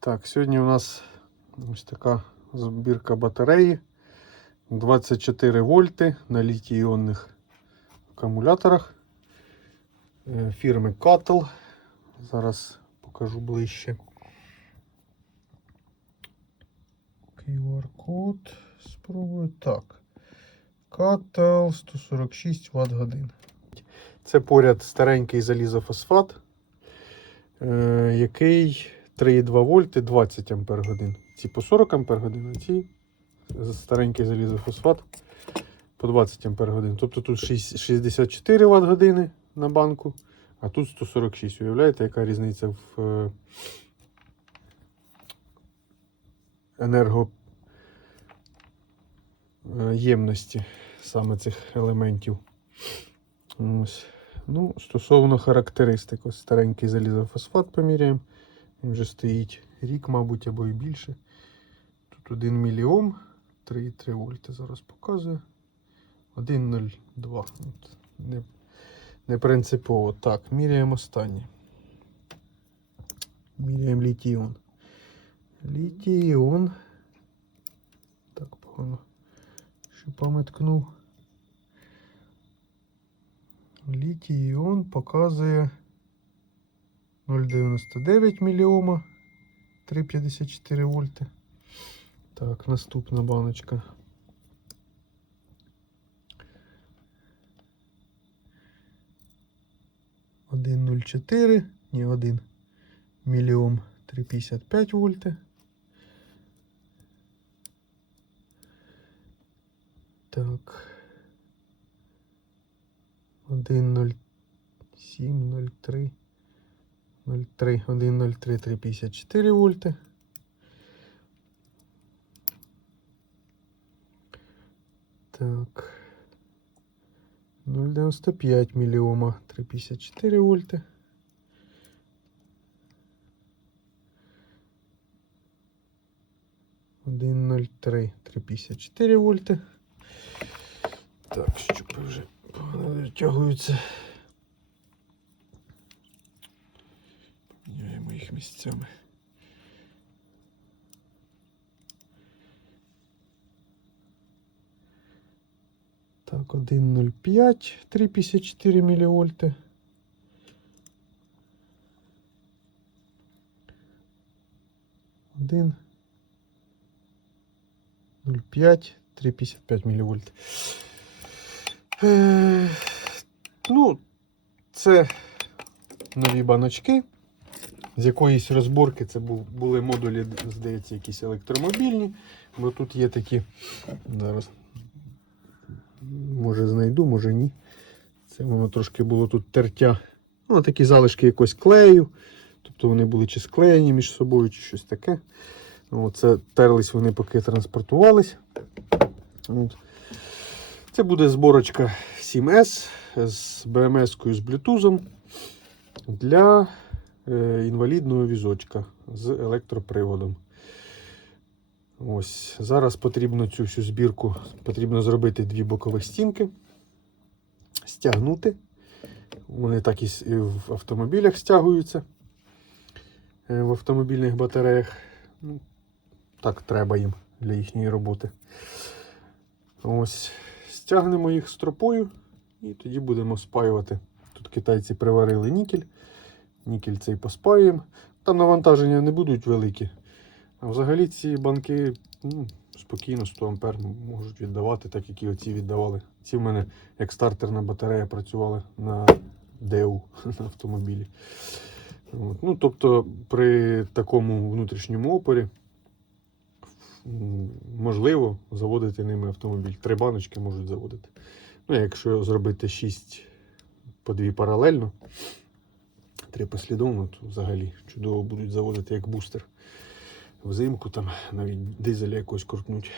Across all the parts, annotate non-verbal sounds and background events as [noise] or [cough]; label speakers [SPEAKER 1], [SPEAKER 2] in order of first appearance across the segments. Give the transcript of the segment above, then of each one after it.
[SPEAKER 1] Так, сьогодні у нас ось така збірка батареї. 24 вольти на літій-іонних акумуляторах е, фірми Cattle. Зараз покажу ближче. QR-код. Спробую так. Cattle 146 Вт годин. Це поряд старенький залізофосфат, е, який 3,2 вольти 20 ампер годин. Ці по 40 ампер годин, а ці старенький залізофосфат по 20 ампер годин. Тобто тут шість- 64 Вт години на банку, а тут 146. Уявляєте, яка різниця в е, енергоємності саме цих елементів. Ось. Ну, стосовно характеристик, ось старенький залізофосфат поміряємо. Він вже стоїть рік, мабуть, або і більше. Тут 1 міліом, 3,3 вольти зараз показує. 1,02. От, Не, не принципово. Так, міряємо останнє. Міряємо літій-іон. Літій-іон. Так, погано. Що пам'яткнув. Літій-іон показує 0,99 міліома 3,54 вольти. Так, наступна баночка. Один нуль чотири, ні, один мільйом 3,55 вольти. Так. 1,0703. 03, 1,03, 3,54 вольти. Так. 0,95 миллиома, 3,54 вольти. Один ноль три, 3,54 вольти. Так, щупи вже погано. Їх місцями. Так, 1,05, 3,54 мілівольти. Один. 0,5, 3,55 мілівольт. Е, ну, це нові баночки. З якоїсь розборки це були модулі, здається, якісь електромобільні. Бо тут є такі. Зараз. Може знайду, може ні. Це воно трошки було тут тертя. Ну, такі залишки якось клею. Тобто вони були чи склеєні між собою, чи щось таке. Ну, це терлись вони, поки транспортувались. От. Це буде зборочка 7S з BMS-кою з Bluetooth для інвалідного візочка з електроприводом. Ось. Зараз потрібно цю всю збірку потрібно зробити дві бокових стінки, стягнути. Вони так і в автомобілях стягуються е, в автомобільних батареях. Ну, так треба їм для їхньої роботи. Ось. Стягнемо їх стропою і тоді будемо спаювати. Тут китайці приварили нікель. Нікель цей поспаюємо. Там навантаження не будуть великі. А взагалі ці банки ну, спокійно 100 ампер можуть віддавати, так як і оці віддавали. Ці в мене як стартерна батарея працювали на ДЕУ [laughs] на автомобілі. От. Ну, тобто при такому внутрішньому опорі можливо заводити ними автомобіль. Три баночки можуть заводити. Ну, якщо зробити 6 по дві паралельно, три послідовно, то взагалі чудово будуть заводити як бустер. Взимку там навіть дизеля якось крутнуть.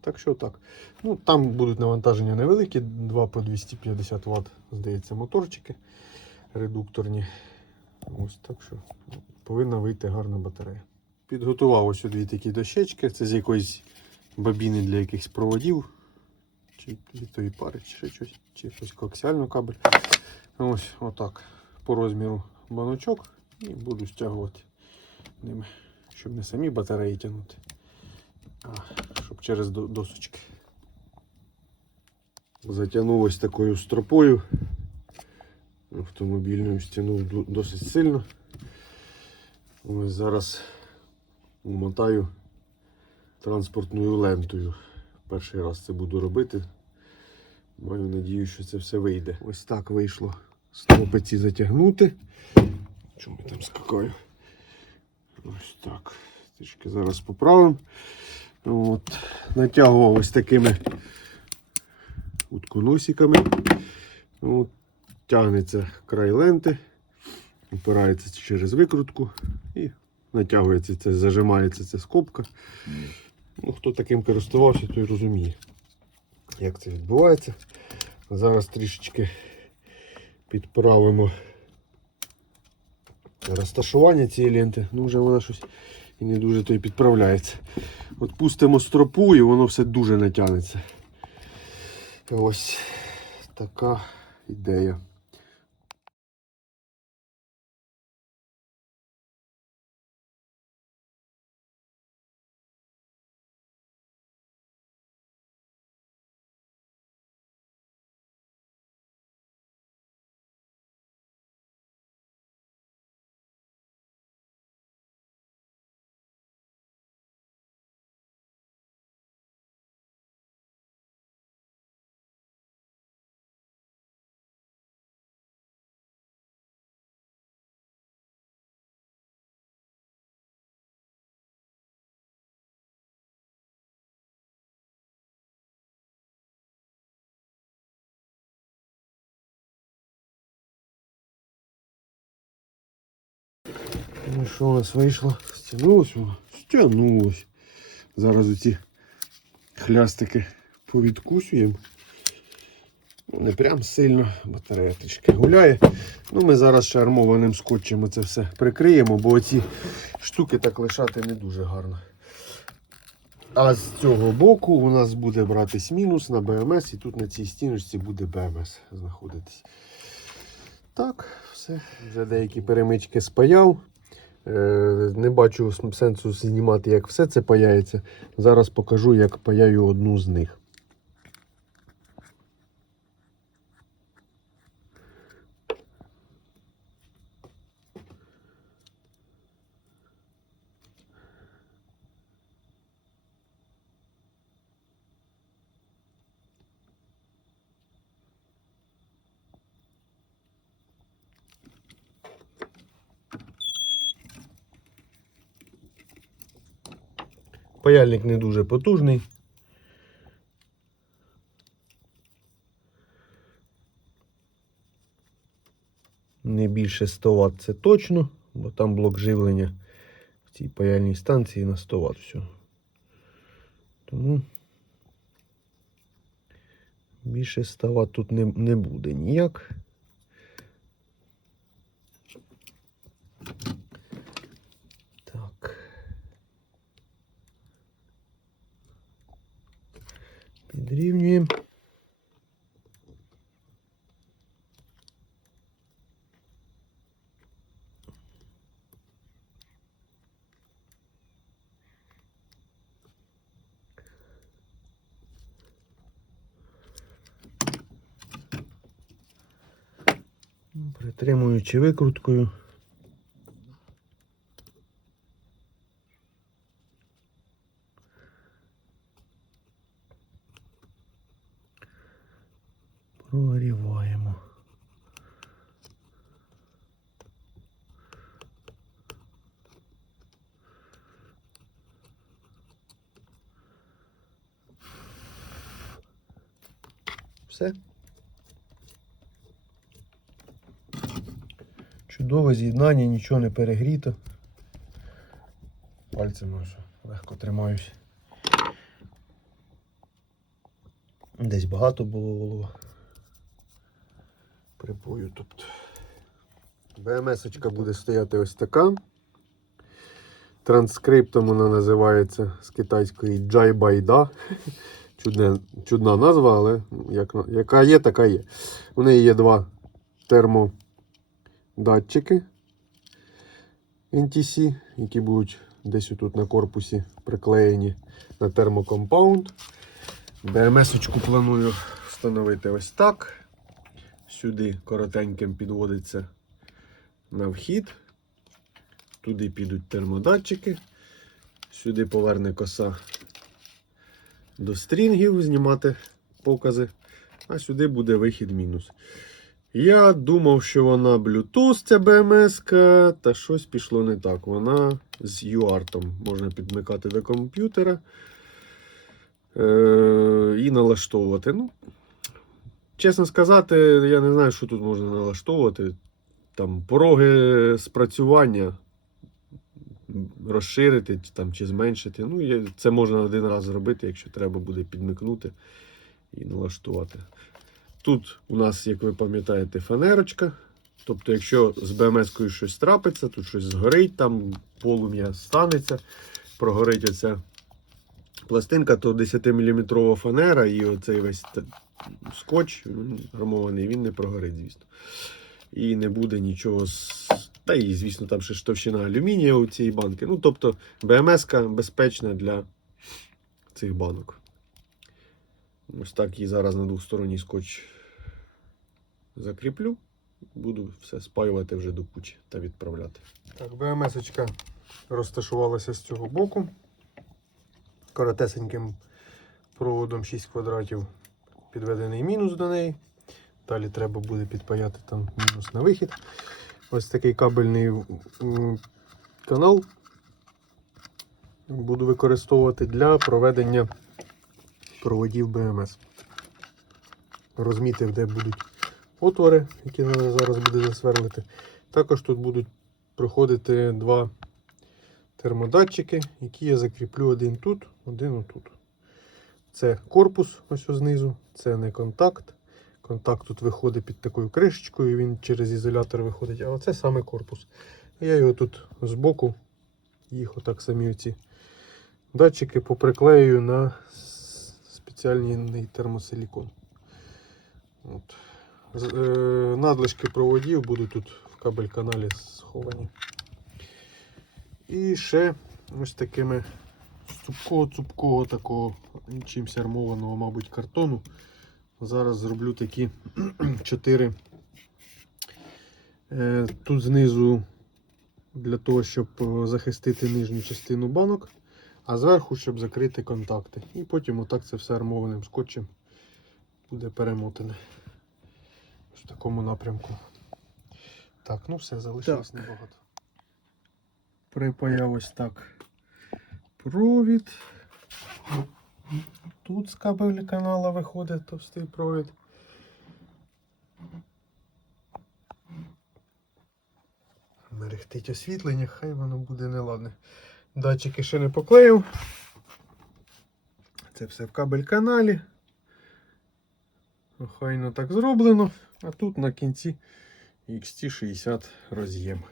[SPEAKER 1] Так що так. Ну, там будуть навантаження невеликі, 2 по 250 Вт, здається, моторчики редукторні. Ось так що повинна вийти гарна батарея. Підготував ось дві такі дощечки. Це з якоїсь бабіни для якихось проводів. Чи від тої пари, чи ще щось, чи якийсь коаксіальний кабель. Ось отак по розміру баночок і буду стягувати ними, щоб не самі батареї тягнути, а щоб через досочки. Затягнув ось такою стропою. Автомобільною стягнув досить сильно. Ось зараз умотаю транспортною лентою. Перший раз це буду робити. Маю надію, що це все вийде. Ось так вийшло стропиці затягнути. Чому я там скакаю? Ось так. Трішки зараз поправимо. От. Натягував ось такими утконосиками. От. Тягнеться край ленти, опирається через викрутку і натягується це, зажимається ця скобка. Ну, хто таким користувався, той розуміє, як це відбувається. Зараз трішечки підправимо розташування цієї ленти. Ну, вже вона щось і не дуже то й підправляється. От пустимо стропу і воно все дуже натягнеться. Ось така ідея. Ну що у нас вийшло? Стягнулось воно? Стягнулось. Зараз оці хлястики повідкусуємо. Ну, Не прям сильно, батарея трішки гуляє. Ну, ми зараз ще армованим скотчем це все прикриємо, бо ці штуки так лишати не дуже гарно. А з цього боку у нас буде братись мінус на БМС, і тут на цій стіночці буде БМС знаходитись. Так, все. Вже деякі перемички спаяв. Е, Не бачу сенсу знімати, як все це паяється. Зараз покажу, як паяю одну з них. Паяльник не дуже потужний. Не більше 100 Вт це точно, бо там блок живлення в цій паяльній станції на 100 Вт всього. Тому більше 100 Вт тут не, не буде ніяк. Так. Підрівнюємо. Притримуючи викруткою. Прогріваємо. Все. Чудове з'єднання, нічого не перегріто. Пальцями ось легко тримаюсь. Десь багато було волога. Припою, тобто. БМС-очка буде стояти ось така. Транскриптом вона називається з китайської Джайбайда. [laughs] Чудна, чудна назва, але як, яка є, така є. У неї є два термодатчики. NTC, які будуть десь тут на корпусі приклеєні на термокомпаунд. БМС-очку планую встановити ось так. Сюди коротеньким підводиться на вхід. Туди підуть термодатчики. Сюди поверне коса до стрінгів знімати покази. А сюди буде вихід мінус. Я думав, що вона Bluetooth, ця BMS, та щось пішло не так. Вона з UART. Можна підмикати до комп'ютера е- і налаштовувати. Ну, чесно сказати, я не знаю, що тут можна налаштовувати. Там пороги спрацювання розширити там, чи зменшити. Ну, це можна один раз зробити, якщо треба буде підмикнути і налаштувати. Тут у нас, як ви пам'ятаєте, фанерочка. Тобто, якщо з БМС-кою щось трапиться, тут щось згорить, там полум'я станеться, прогорить оця пластинка, то 10-мм фанера і оцей весь скотч він армований, він не прогорить, звісно. І не буде нічого. Та і, звісно, там ще ж товщина алюмінія у цієї банки. Ну, тобто, БМС безпечна для цих банок. Ось так її зараз на двосторонній скотч закріплю. Буду все спаювати вже до кучі та відправляти. Так, БМС-очка розташувалася з цього боку. Коротесеньким проводом 6 квадратів підведений мінус до неї. Далі треба буде підпаяти там мінус на вихід. Ось такий кабельний канал буду використовувати для проведення проводів БМС. Розмітив, де будуть отвори, які треба зараз буде засверлити. Також тут будуть проходити два термодатчики, які я закріплю один тут, один отут. Це корпус ось знизу, це не контакт. Контакт тут виходить під такою кришечкою, він через ізолятор виходить, а оце саме корпус. Я його тут збоку, їх отак самі оці датчики поприклею на спеціальний термосилікон. От. Е, Надлишки проводів будуть тут в кабель-каналі сховані. І ще ось такими з цупкого-цупкого такого чимсь армованого, мабуть, картону. Зараз зроблю такі [clears throat] 4. Е, Тут знизу для того, щоб е, захистити нижню частину банок, а зверху, щоб закрити контакти. І потім отак це все армованим скотчем буде перемотане в такому напрямку. Так, ну все, залишилось
[SPEAKER 2] Так.
[SPEAKER 1] небагато. Припаяв ось так провід. Тут з кабель канала виходить товстий провід. Мерехтить освітлення, хай воно буде неладне. Датчики ще не поклеїв. Це все в кабель каналі. Охайно так зроблено. А тут на кінці XT60 роз'єм.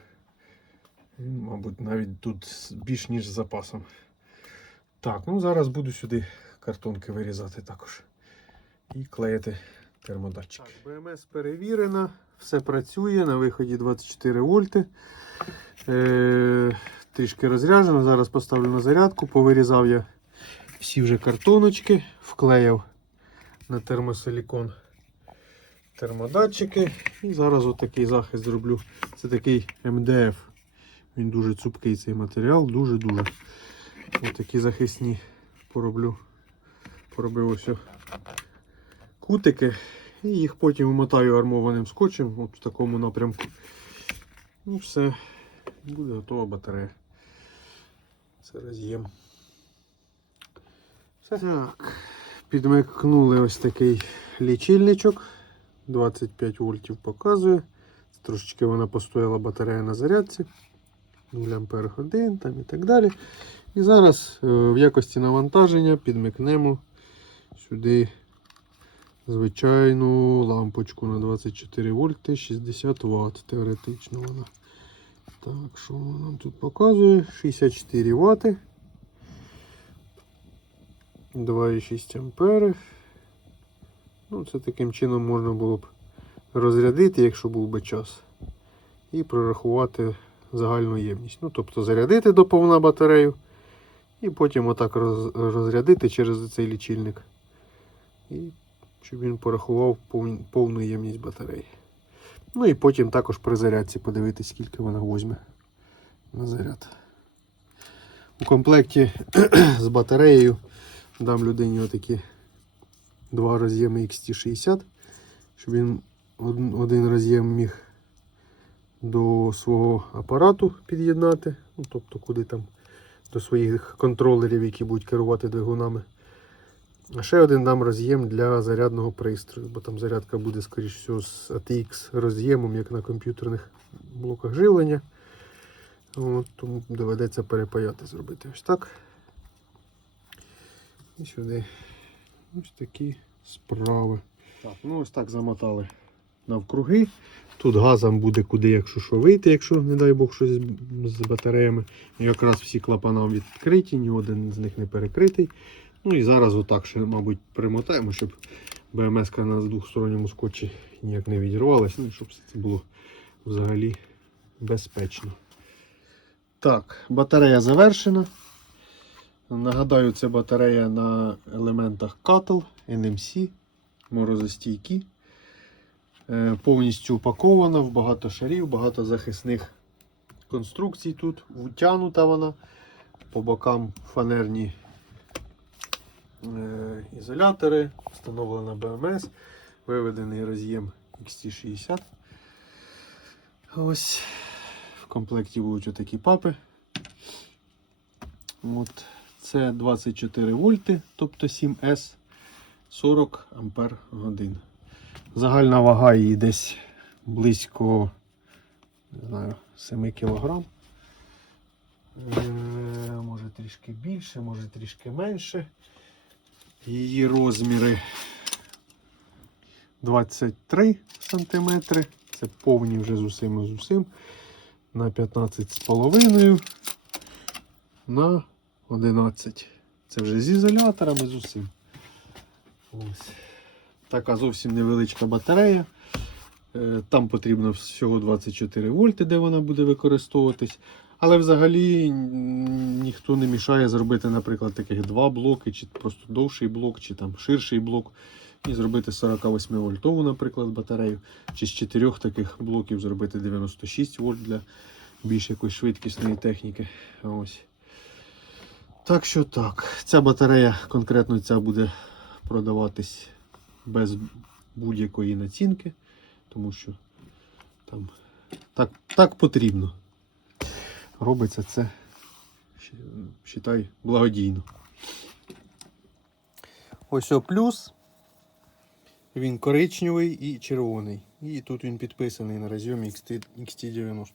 [SPEAKER 1] Він, мабуть, навіть тут більш ніж з запасом. Так, ну зараз буду сюди картонки вирізати також. І клеїти термодатчики. Так, БМС перевірена, все працює, на виході 24 вольти. Е, трішки розряджено. Зараз поставлю на зарядку. Повирізав я всі вже картоночки, вклеїв на термосилікон термодатчики. І зараз отакий захист зроблю. Це такий МДФ. Він дуже цупкий цей матеріал, дуже-дуже. Отакі захисні пороблю. Поробив ось кутики. І їх потім вмотаю армованим скотчем от в такому напрямку. Ну все, буде готова батарея. Це роз'єм. Все. Так, підмикнули ось такий лічильничок. 25 вольтів показує. Трошечки вона постояла батарея на зарядці. 0 ампер годин там і так далі. І зараз е, в якості навантаження підмикнемо сюди звичайну лампочку на 24 вольти 60 Вт. Теоретично вона. Так, що вона нам тут показує? 64 Вт. 2,6 ампери. Ну, це таким чином можна було б розрядити, якщо був би час. І прорахувати загальну ємність. Ну, тобто зарядити до повна батарею і потім отак розрядити через цей лічильник. І щоб він порахував повну ємність батареї. Ну і потім також при зарядці подивитись, скільки вона возьме на заряд. У комплекті [clears throat] з батареєю дам людині отакі два роз'єми XT60, щоб він один, роз'єм міг до свого апарату під'єднати, ну, тобто куди там до своїх контролерів, які будуть керувати двигунами. А ще один дам роз'єм для зарядного пристрою, бо там зарядка буде, скоріш всього, з ATX роз'ємом, як на комп'ютерних блоках живлення. От, тому доведеться перепаяти зробити ось так. І сюди ось такі справи. Так, ну ось так замотали навкруги. Тут газом буде куди, якщо що вийти, якщо, не дай Бог, щось з- батареями. І якраз всі клапана відкриті, ні один з них не перекритий. Ну і зараз отак ще, мабуть, примотаємо, щоб БМС на двохсторонньому скотчі ніяк не відірвалася, ну, щоб це було взагалі безпечно. Так, батарея завершена. Нагадаю, це батарея на елементах Cattle, NMC, морозостійкі. Е, Повністю упакована в багато шарів, багато захисних конструкцій тут. Втягнута вона. По бокам фанерні е, ізолятори, встановлена БМС, виведений роз'єм XT60. Ось. В комплекті будуть отакі папи. От. Це 24 вольти, тобто 7S 40 ампер годин. Загальна вага її десь близько не знаю, 7 кг. Е, може трішки більше, може трішки менше. Її розміри 23 см. Це повні вже з усім і з усім. На 15,5 на 11. Це вже з ізоляторами з усім. Ось. Така зовсім невеличка батарея. Е, Там потрібно всього 24 вольти, де вона буде використовуватись. Але взагалі ніхто не мішає зробити, наприклад, таких два блоки, чи просто довший блок, чи там ширший блок. І зробити 48 вольтову, наприклад, батарею. Чи з чотирьох таких блоків зробити 96 вольт для більш якоїсь швидкісної техніки. Ось. Так що так. Ця батарея конкретно ця буде продаватись без будь-якої націнки, тому що там так, так потрібно. Робиться це, считай, благодійно. Ось о плюс. Він коричневий і червоний. І тут він підписаний на розйомі XT90.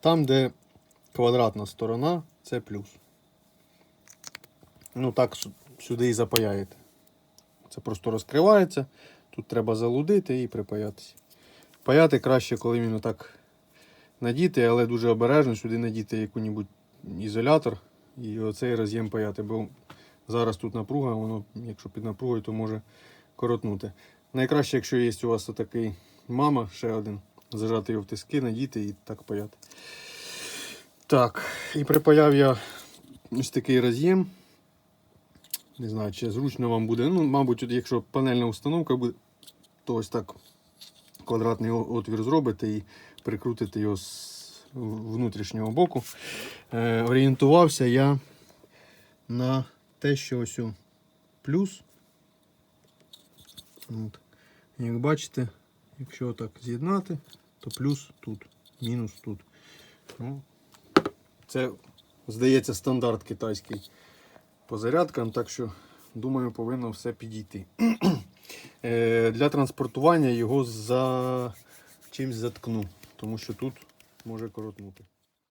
[SPEAKER 1] Там, де квадратна сторона, це плюс. Ну так сюди і запаяєте. Це просто розкривається. Тут треба залудити і припаятися. Паяти краще, коли він отак надіти, але дуже обережно сюди надіти який-небудь ізолятор і оцей роз'єм паяти. Бо зараз тут напруга, воно, якщо під напругою, то може коротнути. Найкраще, якщо є у вас отакий мама, ще один, зажати його в тиски, надіти і так паяти. Так, і припаяв я ось такий роз'єм. Не знаю, чи зручно вам буде. Ну, мабуть, якщо панельна установка буде, то ось так квадратний отвір зробите і прикрутите його з внутрішнього боку. Е, орієнтувався я на те, що ось у плюс. От. Як бачите, якщо так з'єднати, то плюс тут, мінус тут. Ну, це, здається, стандарт китайський по зарядкам, так що, думаю, повинно все підійти. [clears throat] Е, Для транспортування його за чимось заткну, тому що тут може коротнути.